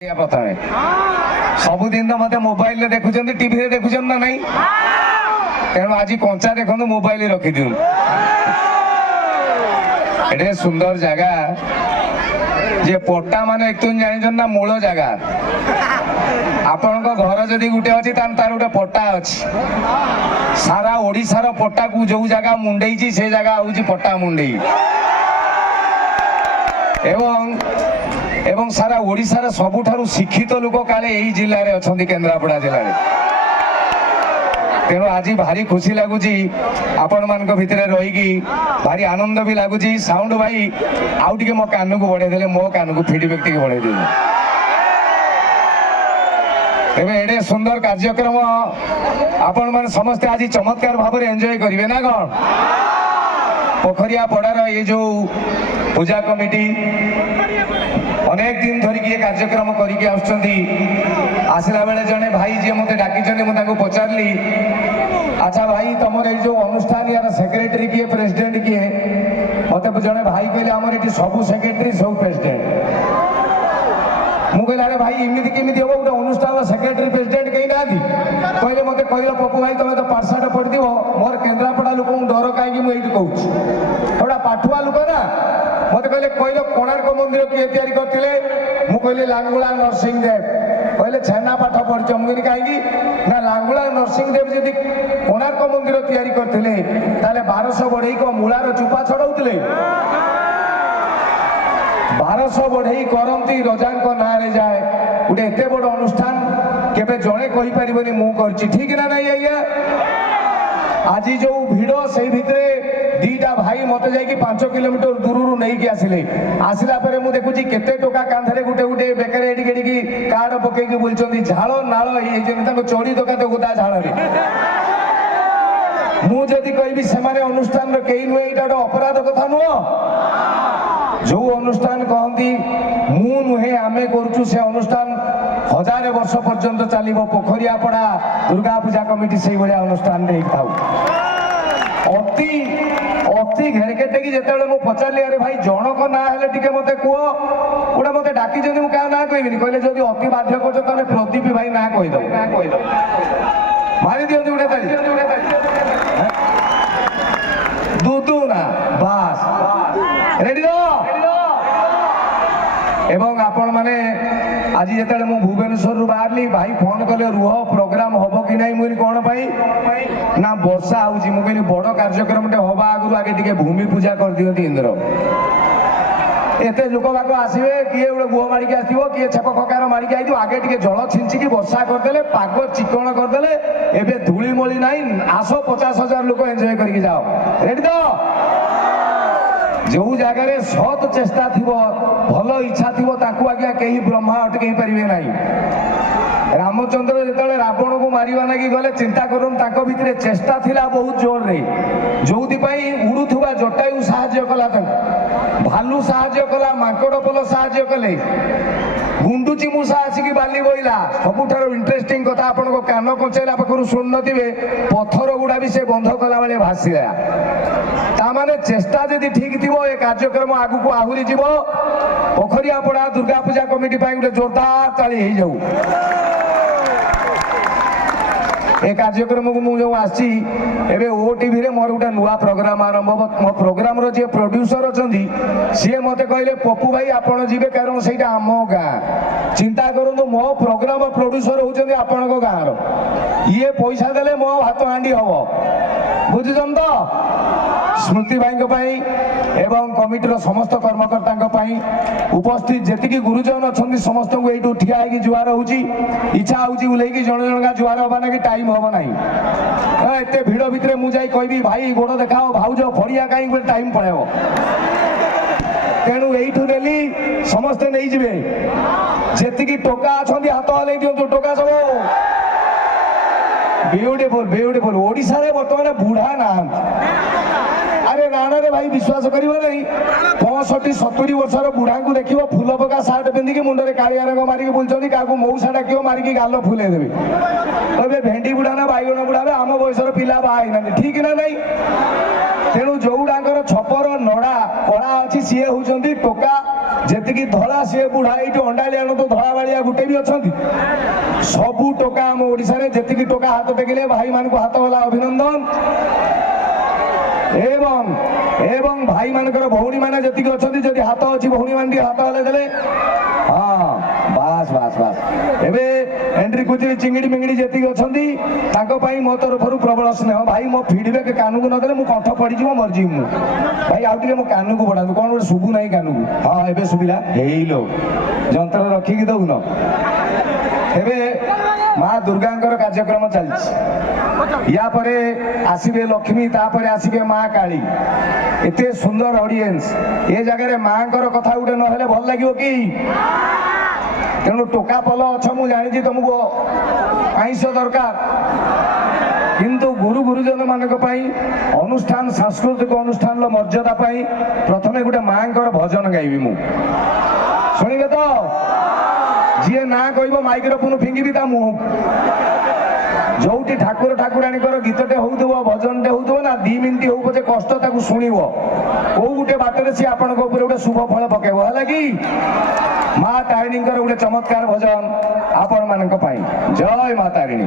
प्रथम सबुदिन तो मत मोबाइल देखुं टीवी देखुं ना नहीं तेणु आज कंचा देखो मोबाइल रखी दिउ एटे सुंदर जगह जे पट्टा माने एक जान ना मूल जगह आपण घर जदि गोटे अच्छी तार गोटे पट्टा अच्छी सारा ओडिशार पट्टा को जो जगह मुंडई से जगह हूँ पट्टा मुंडई एवं सारा ओडिशार सबुठारु शिक्षित लोक काले यही जिले में अच्छा केन्द्रापड़ा जिले में तेणु आज भारी खुशी लगुच आपण मान भितर रहीकि भारी आनंद भी लगुच साउंड भाई आउ टे मो कान को बढ़े देले मो कान को फीडबैक टे बढ़े दे तेरे एडे सुंदर कार्यक्रम आपण मान समस्ते आज चमत्कार भाव एंजॉय करेंगे ना कौन पोखरिया पड़ार ये जो पूजा कमिटी अनेक दिन धरिक ये कार्यक्रम करके आसला बेले जड़े भाई जी मत डाकी मुझे पचारि अच्छा भाई तुम जो अनुष्ठान यार सेक्रेटरी किए प्रेसिडेंट किए मत जड़े भाई कहले आमर ये सब सेक्रेटरी सब प्रेसिडेंट मुझे अरे भाई इमती केमी हम गोटे अनुष्ठान सेक्रेटरी प्रेसिडेंट कहीं ना कहले मत कह पपू भाई तुम तो पाठशाठ पढ़ी मोर केन्द्रापड़ा लोक डर कहीं मुझे कहूँ गोटा पाठुआ लोक ना मत कहले कोणार्क मंदिर किए तैयारी करते मुझे लांगुला नरसिंह देव कहले छेना पाठ पढ़ मुझे कहीं ना लांगुला नरसिंह देव जदि कोणार्क मंदिर तैयारी करते 1200 बढ़ई को मूलार चुपा छड़ाऊले 1200 बढ़ई करती रजा ना जाए गोटे एत बड़ अनुष्ठान केबे जड़े कहीपर मु कर ठीक ना नहीं आज्ञा आज जो भिड़ से भितर दीटा भाई मत जाकि 5 किलोमीटर दूर नहीं आसिले आसला मुझे देखुची केते टोका कांधरे गोटे गोटे बेकार एडिकी कार्ड पकईकि बुलचंदी झाड़ नाल चढ़ी दका गोदा झाड़ मुझे कहबी से अनुष्ठान कई नुहे यहाँ अपराध कथा नुह जो अनुष्ठान कहती मु नुहे आमे करुचु से अनुष्ठान 1000 वर्ष पर्यंत चलो पोखरिया पड़ा दुर्गा पूजा कमिटी से भाया अनुष्ठान था अति अति घेरकेटे कि जिते मुझे पचारि अरे भाई जनक ना हेल्ले टे मत कह गोटे मत डाकी मुझे क्या ना कहबी कहले जब अति बाध्य कर प्रदीप भाई ना कहीद मारी दिखती गोटे दूधू ना बास रेडी एवं आपण माने आज जिते मु भुवनेश्वर बाहरली भाई फोन कले रुह प्रोग्राम हम कि नहीं मुझे कौन पाई ना वर्षा आउची मु कहली बड़ कार्यक्रम हवा आगु आगे टिके भूमि पूजा कर दियंती इंद्र एते लोक बाक आसवे किए गोटे गुह मारिक आसो किए छेप खकार मारिक आई आगे टिके जल छिंचिकी वर्षा करदे पाग चिकण करदे एबे धूली मोली ना आस 50,000 लोक एंजॉय करके जाओ रेडी तो जो जगार सत चेष्टा थी भल इच्छा थी आज्ञा कहीं ब्रह्मा अटकई पारे ना रामचंद्र जो रावण को मारिबा लगी गले चिंता कर भितर चेष्टा थिला बहुत जोर रे जो उड़ुवा जटायु साहाय्य कला भालू साहाय्य कला मांकड़ पल साहाय्य कले गुंडुची मूषा आसिकी बाली बोइला सबुठार इंटरेस्टिंग कथा आपण कान कंचेला पाखु शुण नथिबे पत्थर गुड़ा भी से बंध कला बेले भासीला तामाने चेष्टा जदि ठीक थी ए कार्यक्रम आगु को आहुरी जीव पोखरिया पड़ा दुर्गा पूजा कमिटी गोटे जोरदार ताली हो जाऊ ए कार्यक्रम को मुझे आसी ओटीवी रे मोर गोटे नुआ प्रोग्राम आरंभ मो प्रोग्राम रो जे प्रोड्यूसर अछंदी सी मते कहले पप्पू भाई आपण जीवे कारण सेटा आम गाँ चिंता करूँ मो प्रोग्राम प्रोड्यूसर होउछंदी आपण को गाँ रो ये पैसा देले मो हाथ हांडी हबो बुझुछन तो स्मृति भाई एवं कमिटीर समस्त कर्मकर्ता उपस्थित जी गुरुजन अच्छा समस्त को यू ठिया होगी जुआर हो इच्छा होलै जन जन जुआर हवा ना कि टाइम हम ना एत भिड़ भितर मुझे कहबी भाई गोड़ देखाओ भाउज फड़िया कहीं गोटे टाइम पड़ेब तेणु यू नेली समस्ते नहीं जी जी टोका अच्छा हाथ हल्ई दिंतु टोका सब ब्यूटीफुल ब्यूटीफुल ओडिशा रे बर्तमान बुढ़ा ना अरे नाना रे भाई विश्वास करियो नहीं 65-70 वर्षर बुढ़ा को देखियो फूल पका सार्ट पिंधिकी मुंडे कालिया रंग मारिकी बुलचंदी काकू मौसा डाकियो मारिकी गाल फुले देबे कहबे भेंडी बुढ़ा ना बैगण बुढ़ा आम बयसर पिला बाहा ठीक ना नहीं ତେଣୁ ଯୋଉଡାଙ୍କର ଛପର ନଡା କଳା ଅଛି ସିଏ ହଉଛନ୍ତି ଟୋକା, ଯେତିକି ଧଳା ସିଏ ବୁଢା। ଏଇଠି ଅଣ୍ଡାଳିଆ ତ ଧଳା ବାଳିଆ ଗୋଟେ ବି ଅଛନ୍ତି। ସବୁ ଟୋକା ଆମ ଓଡିଶାରେ ଯେତିକି ଟୋକା ହାତ ଟେକିଲେ ଭାଇମାନଙ୍କୁ ହାତ ଗଲା ଅଭିନନ୍ଦନ। ଏବଂ ଏବଂ ଭାଇମାନଙ୍କର ଭଉଣୀ ମାନେ ଯେତିକି ଅଛନ୍ତି, ଯଦି ହାତ ଅଛି ଭଉଣୀ ମାନେ ଟିକେ ହାତ ହଲେଇ ଦେଲେ। ହଁ ବାସ୍ ବାସ୍ ବାସ୍। ଏବେ ଏଣ୍ଟ୍ରି କୁଚିରି ଚିଙ୍ଗିଡି ମିଙ୍ଗିଡି ଯେତିକି ଅଛନ୍ତି ତାଙ୍କ ପାଇଁ ମୋ ତରଫରୁ ପ୍ରବଳ ସ୍ନେହ। ଭାଇ ମୋ ଫିଡବ୍ୟାକ୍ କାନକୁ ନଦେଲେ ମୁଁ କଣ୍ଠ ପଡିଯିବ, ମରିଯିବି ମୁଁ। ଭାଇ ଆଉ ଟିକେ ମୋ କାନକୁ ବଢାନ୍ତୁ, କଣ ଗୋଟେ ଶୁଭୁ ନାହିଁ କାନକୁ। ହଁ ଏବେ ଶୁଭିଲା। ହେଇଲୋ ଯନ୍ତ୍ର ରଖିକି ଦଉନ। ଏବେ ମା ଦୁର୍ଗାଙ୍କର କାର୍ଯ୍ୟକ୍ରମ ଚାଲିଛି। ୟା ପରେ ଆସିବେ ଲକ୍ଷ୍ମୀ, ତାପରେ ଆସିବେ ମା କାଳୀ। ଏତେ ସୁନ୍ଦର ଅଡିଏନ୍ସ। ଏ ଜାଗାରେ ମାଙ୍କର କଥା ଗୋଟେ ନହେଲେ ଭଲ ଲାଗିବ କି? ତେଣୁ ଟୋକା ପଲ ଅଛ, ମୁଁ ଜାଣିଛି ତମକୁ ଆଇଁଷ ଦରକାର, କିନ୍ତୁ ଗୁରୁ ଗୁରୁଜନ ମାନଙ୍କ ପାଇଁ ଅନୁଷ୍ଠାନ, ସାଂସ୍କୃତିକ ଅନୁଷ୍ଠାନର ମର୍ଯ୍ୟାଦା ପାଇଁ ପ୍ରଥମେ ଗୋଟେ ମାଙ୍କର ଭଜନ ଗାଇବି ମୁଁ। ଶୁଣିବେ ତ? ଯିଏ ନା କହିବ ମାଇକ୍ରୋଫୋନ ଫିଙ୍ଗିବି ତା ମୁହଁକୁ। ଯୋଉଠି ଠାକୁର ଠାକୁରାଣୀଙ୍କର ଗୀତଟେ ହଉଥିବ, ଭଜନଟେ ହଉଥିବ ନା, 2 ମିନିଟ୍ ହଉ ପଛେ କଷ୍ଟ ତାକୁ ଶୁଣିବ। କୋଉ ଗୋଟେ ବାଟରେ ସିଏ ଆପଣଙ୍କ ଉପରେ ଗୋଟେ ଶୁଭ ଫଳ ପକେଇବ। ହେଲା କି? ମା ତାରିଣୀଙ୍କର ଗୋଟେ ଚମତ୍କାର ଭଜନ ଆପଣ ମାନଙ୍କ ପାଇଁ। ଜୟ ମା ତାରିଣୀ।